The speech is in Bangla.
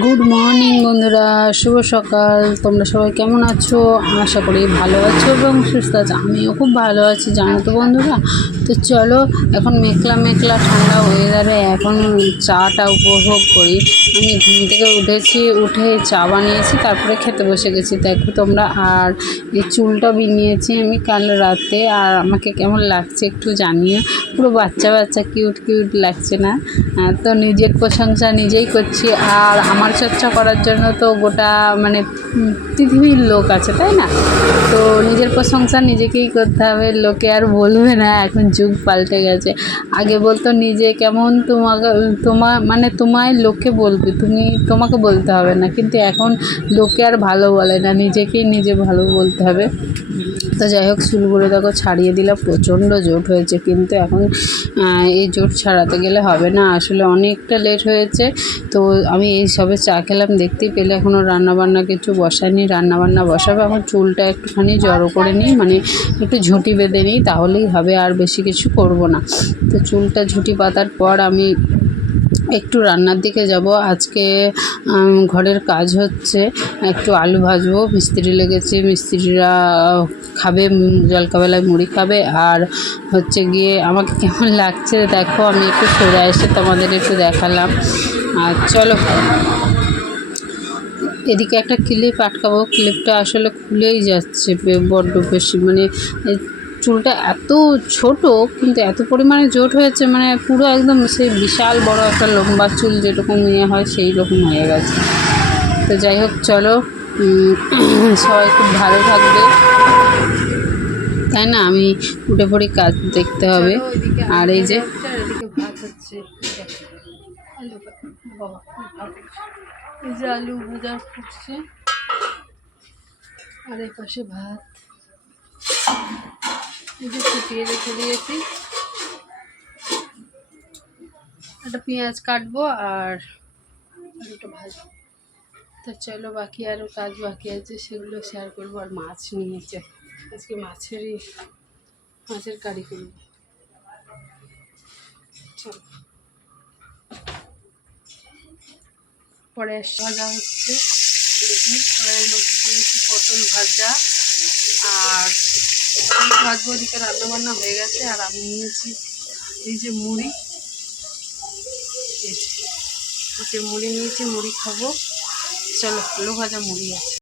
গুড মর্নিং বন্ধুরা। শুভ সকাল। তোমরা সবাই কেমন আছো? আশা করি ভালো আছো এবং সুস্থ আছো। আমিও খুব ভালো আছি, জানো তো বন্ধুরা? তো চলো, এখন মেঘলা মেঘলা ঠান্ডা ওয়েদারে এখন চাটা উপভোগ করি। আমি ঘুম থেকে উঠেছি, উঠে চা বানিয়েছি, তারপরে খেতে বসে গেছি। দেখো তোমরা, আর এই চুলটা বিনিয়েছি আমি কাল রাতে, আর আমাকে কেমন লাগছে একটু জানিও। পুরো বাচ্চা বাচ্চা কিউট কিউট লাগছে না। তো নিজের প্রশংসা নিজেই করছি। আর আমার চর্চা করার জন্য তো গোটা মানে পৃথিবীর লোক আছে, তাই না? তো নিজের প্রশংসা নিজেকেই করতে হবে। লোকে আর বলবে না, এখন যুগ পাল্টে গেছে। আগে বলতো নিজে কেমন তোমাকে তোমার মানে তোমায় লোকে বলবে, তুমি তোমাকে বলতে হবে না। কিন্তু এখন লোকে আর ভালো বলে না। নিজেকেই নিজে ভালো বলতে হবে। তো যাই হোক, চুলগুলো দেখো ছাড়িয়ে দিলাম, প্রচণ্ড জোট হয়েছে কিন্তু এখন এই জোট ছাড়াতে গেলে হবে না। আসলে অনেকটা লেট হয়েছে, তো আমি এই সবে চা খেলাম, দেখতেই পেলে এখনও রান্নাবান্না কিছু বসায়নি। রান্নাবান্না বসাবো এখন চুলটা একটুখানি জড়ো করে নিই মানে একটু ঝুঁটি বেঁধে নিই, তাহলেই হবে, আর বেশি কিছু করব না। তো চুলটা ঝুঁটি পাতার পর আমি একটু রান্নার দিকে যাব। আজকে ঘরের কাজ হচ্ছে একটু আলু ভাজবো, মিস্ত্রি লেগেছে, মিস্ত্রিরা খাবে জলকাবেলায় মুড়ি খাবে। আর হচ্ছে গিয়ে আমাকে কেমন লাগছে দেখো, আমি একটু সরে এসে তোমাদের একটু দেখালাম। আর চলো। এদিকে একটা ক্লিপ আটকাবো। ক্লিপটা আসলে খুলেই যাচ্ছে বড্ড বেশি। মানে চুলটা এত ছোট কিন্তু এত পরিমাণে জোট হয়েছে মানে পুরো একদম সেই বিশাল বড় একটা লম্বা চুল যেরকম ইয়ে হয় সেই রকম হয়ে গেছে। তো যাই হোক চলো সবাই খুব ভালো থাকবে। তাই না? আমি উঠে পড়ি কাজ দেখতে হবে। আর এই যে এই যে আলু ভাজা ফুটছে। আর এই পাশে ভাত। যে ফুটিয়ে রেখে দিয়েছি। একটা পেঁয়াজ কাটবো আর আলুটা ভাজবো। তো চলো বাকি আরও কাজ বাকি আছে, সেগুলো শেয়ার করব আর মাছ নিয়েছে আজকে মাছেরই, মাছের কারি করব। চলো। পরে ভাজা হচ্ছে। কড়াইয়ের মধ্যে দিয়েছি পটল ভাজা আর আমি ভাজবো ওদিকে রান্না বান্না হয়ে গেছে, আর আমি নিয়েছি এই যে মুড়ি। এই যে, এই মুড়ি নিয়েছি, মুড়ি খাব। চলো ভাজা মুড়ি আছে।